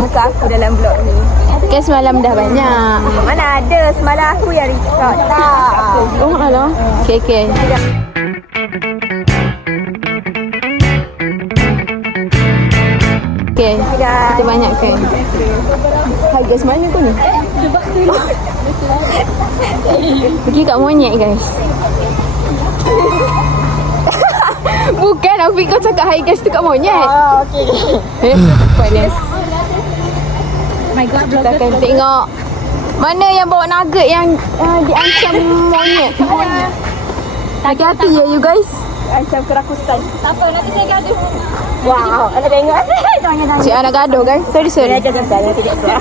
muka aku dalam vlog ni. Kan semalam dah banyak. Mana ada, semalam aku yang record tak. Oh alah. Okay. Okay, kita banyakkan. Hai guys, mana kau ni? Pergi kat monyet guys. Bukan, Afiq kau cakap hi guys tu kat monyet. Oh, okay. Panas. My God, Kita akan tengok mana yang bawa nugget yang diancam monyet. Hati-hati ya you guys. Macam kerakusan. Tak apa, nanti saya gaduh. Wow, anda tengok. Tanya. Cik anak gaduh guys. Sorry. Ada kesalahan tidak suara.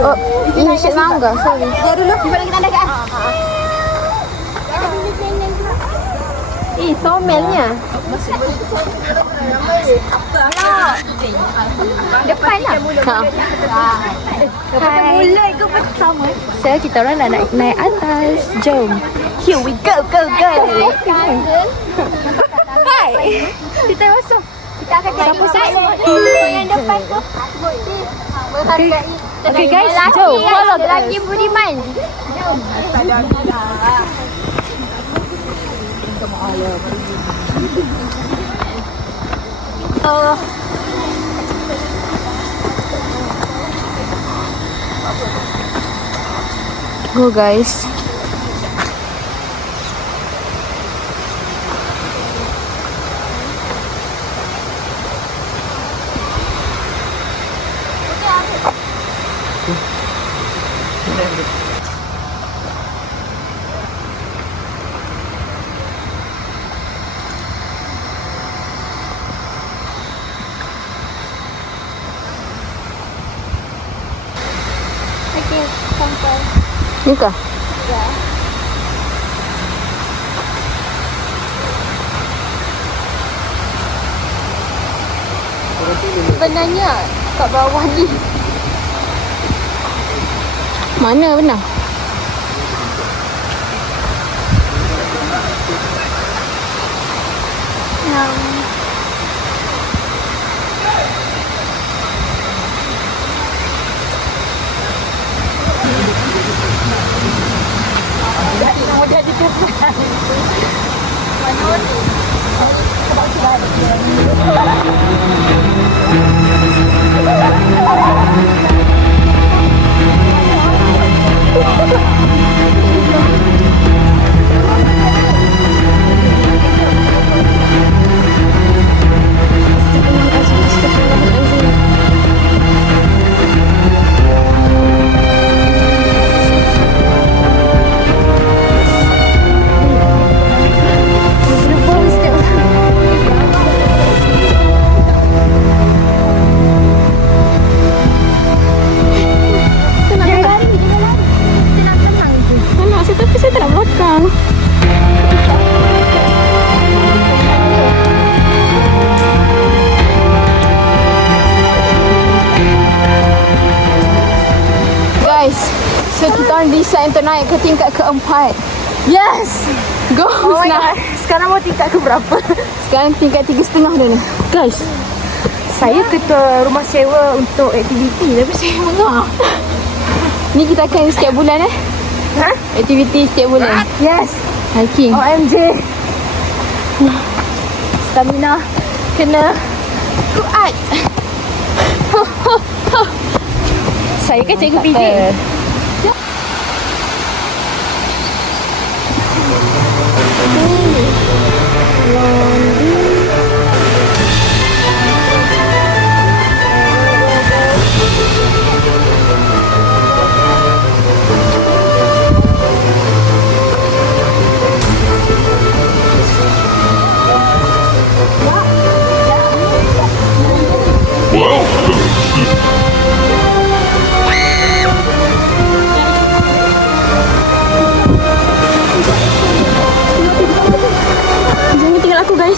Oh, ini shit mangga. Sorry. Dia dulu. Balik kita anda kan? Tomelnya. Depan lah. Hai. Mulut kau pertama. So kita orang nak naik atas. Jom. Here we go. Hai. Kita masuk. Kita akan jadi yang depan tu. Okay guys, jom. Follow Lelaki budiman. Go guys. Okey, sampai. Ni kah? Sebenarnya kat bawah ni. Mana benar? So kita orang decide untuk naik ke tingkat keempat. Yes! Go! Oh my God. Sekarang mau tingkat ke berapa? Sekarang tingkat 3.5 dah ni. Guys, Saya ke rumah sewa untuk aktiviti. Tapi saya mengah. ni kita akan setiap bulan Ha? aktiviti setiap bulan. Yes. Hiking. OMG. Stamina kena kuat. Saya kan cikgu PJ. Jangan tinggal aku guys.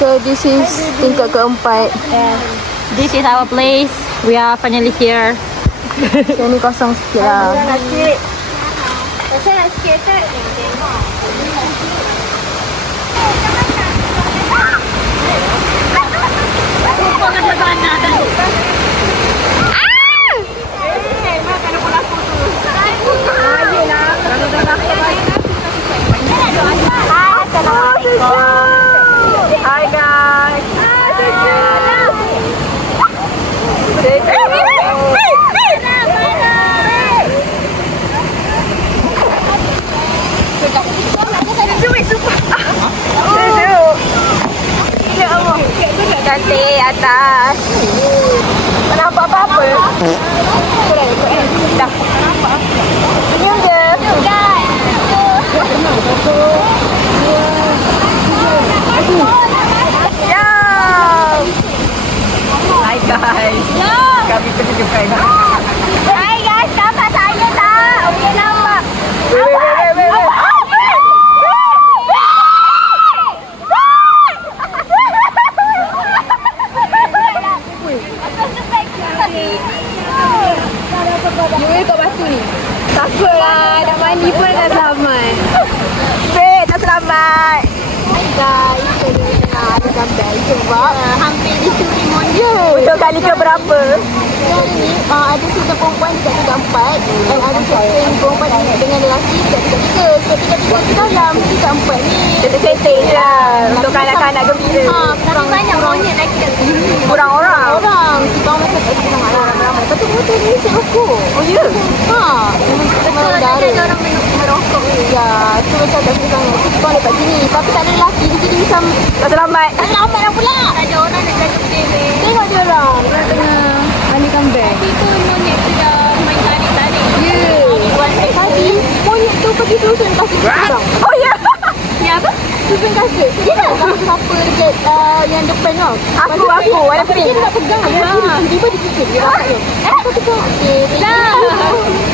So this is tingkat keempat. This is our place. We are finally here. So ni kosong sikit lah. Saya nak sikit tak? Hi guys. Cantik atas. Tak nampak apa-apa. Dah. Senyum je. Jom. Hi guys. Kami tunjukkan. Hai guys, nampak saya tak? Okey nampak. Wait. Yui kat batu ni. Takutlah, nak mandi pun dah selamat. Babe, dah selamat. Hai guys, ada gambar sebab Hampir dicuri monja. untuk kali ke berapa? Yang ni ada cerita perempuan dekat 34 dan ada cerita perempuan dengan lelaki dekat 33. Sebab 33 tu dalam 34 ni. Kita setting je lah untuk kanak-kanak gembira. Kurang banyak monyet lagi kat sini. Kurang orang. Orang kita orang macam tak kenal lah ramai-ramai. Lepas tu motor ni isi rokok. Oh ya? Betul, ada orang merokok ni. Ya, tu macam tak suka sangat. Kita orang lepas sini. Tapi tak ada lelaki. Jadi macam Dah selamat. tak lambat dah pula. Tak ada orang nak jaga berdiri. Tengok dia orang. Dia tengah mandikan beg. Itu monyet tu dah main tarik-tarik. Ya. Tadi monyet tu pergi susun kasut orang. Oh ya? Ya apa? Susun kasut. Dia tak tahu siapa dekat yang depan tau. Aku, warna Tapi dia pink. nak pegang. Tiba-tiba dia susun. Dia rapat dia. Aku pegang.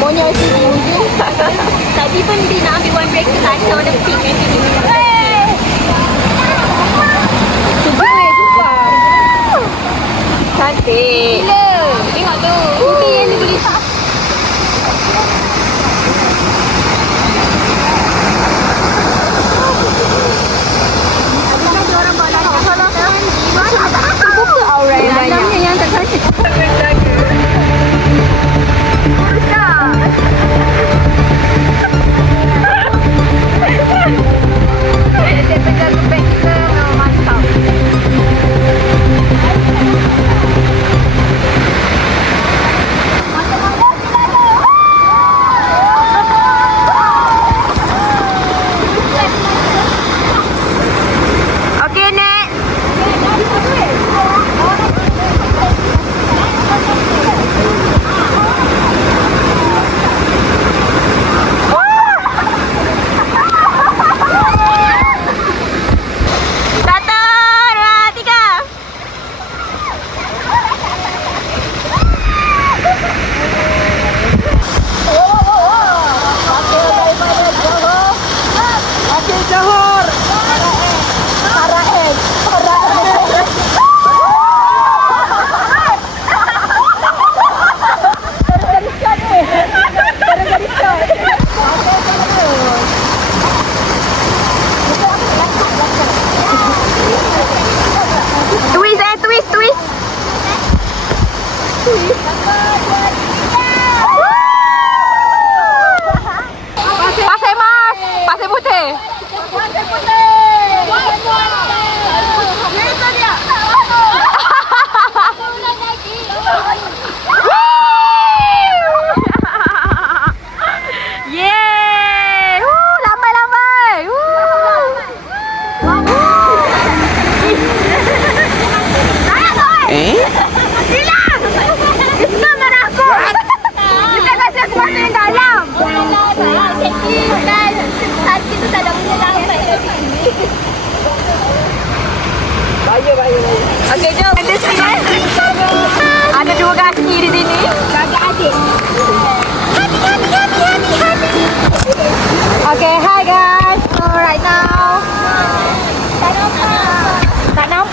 Monyet sini mungkin. Tadi pun dia nak ambil one breaker tak ada warna pink kan dia. Cantik. Tengok tu. Itu yang dia boleh dalamnya yang tak cantik. Okey, Nek. Satu, dua, tiga. Okey, Johor. Twist. Pasir Mas, pasir putih. Yeay! Lambai. Okey, jom. Ada sini. Ada dua kaki di sini. Kakak adik. Okay, hi guys. So right now. Tak nampak.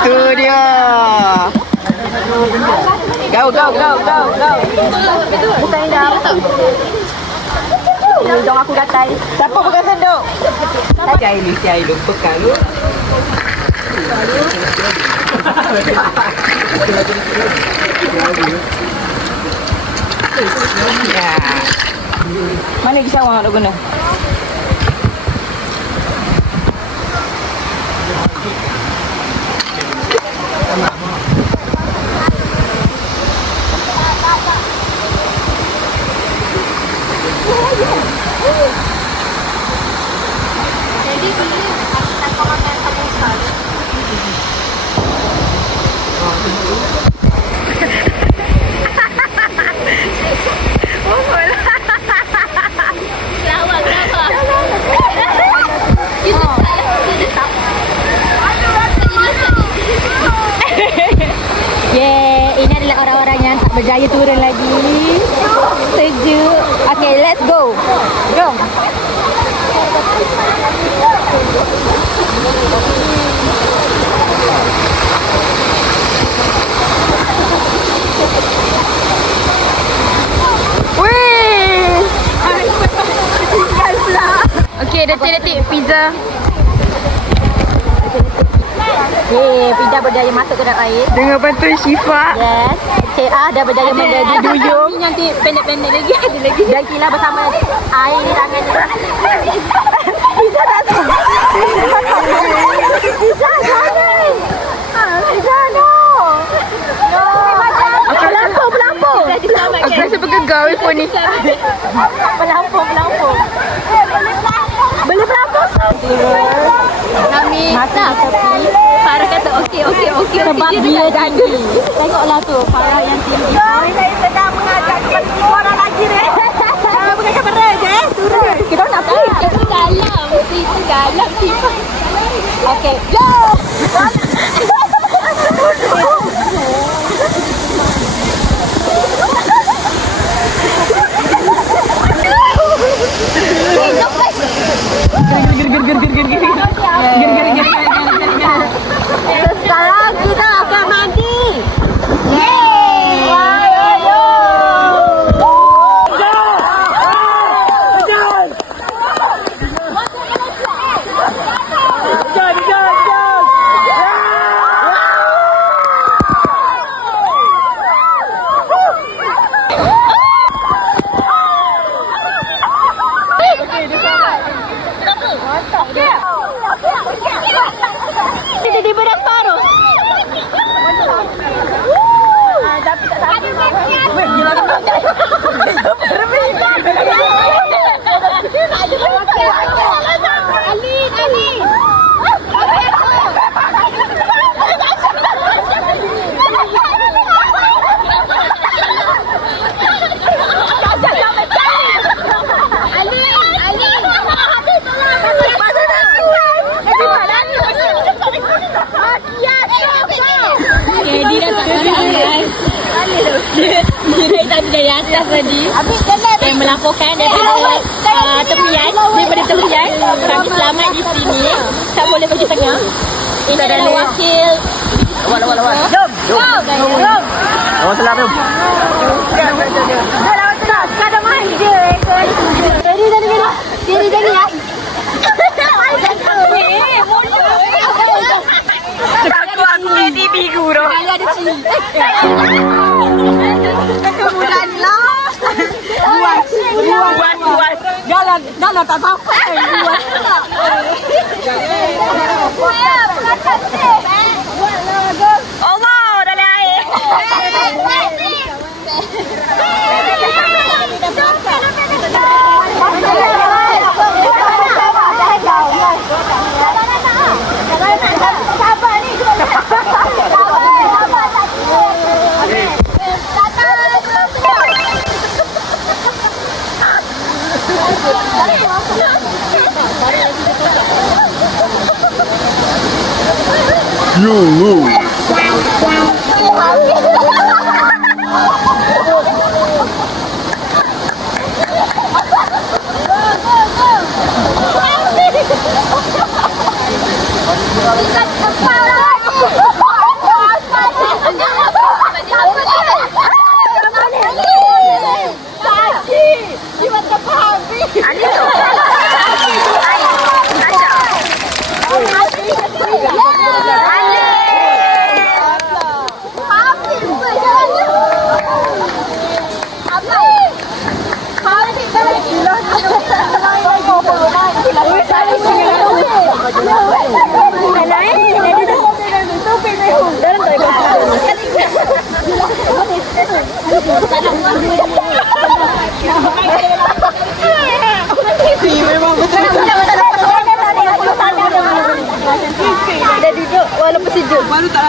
Itu dia. Go. Bukan Indah. Hidung aku gatal. Siapa pegang sendok? Si Ailu pegang lu. Ya. Mana bisa orang nak guna? Jadi bila tak kau makan satu sekali. Ini adalah orang-orang yang tak berjaya turun lagi. Sejuk. Okay, let's go. Jom. Wih. Okay, detik-detik pizza. Pizza berjaya masuk ke dalam air. Dengan bantuan Syifa. Yes. CA dah berjaya menjadi duyung. Nanti pendek-pendek lagi ada lagi. Dan Kila bersama air di tangan dia. Pizza tak tahu. Pizza jangan. Pizza no. Pelampung. Aku rasa bergegar iPhone ni. Pelampung. Boleh pelampung. Kami tak. Farah kata okey. Sebab dia janji. Tengoklah tu Farah yang tinggi. Saya sedang mengajak kepada orang lagi ni. Bukan kamera je. Turun. Kita nak pergi. Itu dalam. Okey. Jom. Sekarang kita akan mandi. Jadi berat paruh. Dia tadi dari atas tadi. Yang melaporkan daripada tepian. Daripada tepian. Kami selamat di sini. Tak boleh pergi tengah. Ini adalah wakil. Jom. Awak salah tu. Ada main je. Jadi ya. Aku jadi biru tu. Ada sini. Buat. Jalan tak sampai. Allah, dalam air. You lose. Bukan kepala.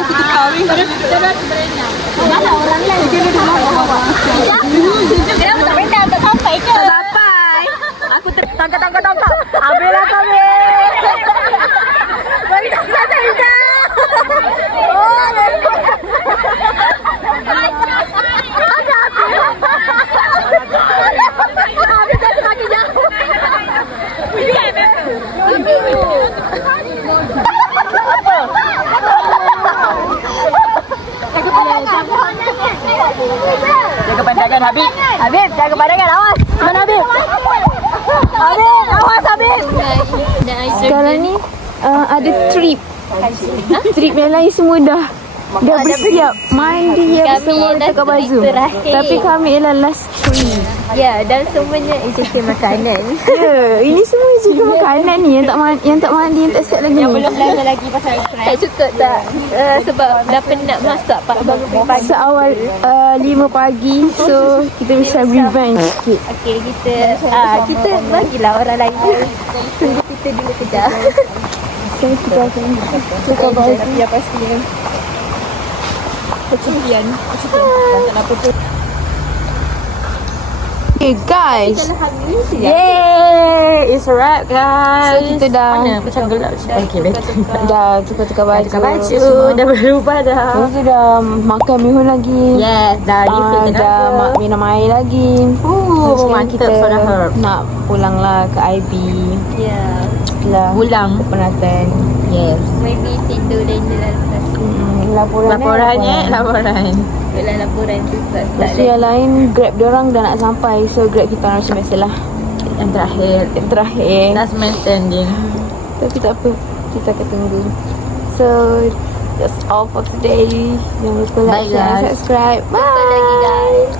aku tukar ni. Terus berenang. Mana orang lain? Dia dah bawa. Kenapa tak berenang? Tak sampai ke? Tak sampai. Aku tangkap. Ambillah kami. Bagi tak sampai dah. Jaga pandangan Habib. Habib, jaga pandangan. Awas. Mana Habib? Habib, awas Habib. Sekarang ni ada trip. Trip yang lain semua dah bersiap. Mandi apa semua dah dekat trip baju. terakhir. Tapi kami ialah last trip. Ya, dan semuanya injection makanan. Ya, ini semua je makanan ni yang tak mandi, yang tak siap lagi. Yang belum belanja lagi pasal French. Tak cukup tak? Sebab dah penat masak bangun pagi. Seawal 5 pagi. So kita bisa revenge sikit. Okey, kita bagilah orang lain. Tunggu kita dulu kejap. So kita akan tukar baju. Ya pastinya. Kecupian. Tak apa tu. Okay guys. Yay! It's a wrap guys. So kita dah Macam gelap. Okay, betul. dah tukar baju. Tukar baju. Dah berubah dah. Lepas tu dah makan mihun lagi. Yes, dah refill tenaga. Minum air lagi. Mantap kita for the herb. nak pulang lah ke IB. Ya. Lah Pulang. penatan. Yes. Maybe tidur lain lepas Laporannya. Laporan. Bila laporan tu start Lepas tu yang lain Grab diorang dah nak sampai. So Grab kita orang macam biasalah. Yang terakhir. Yang terakhir. Last man standing. Tapi tak apa, kita akan tunggu. So that's all for today. Jangan lupa like, Bye, share, guys. subscribe. Bye. lagi guys.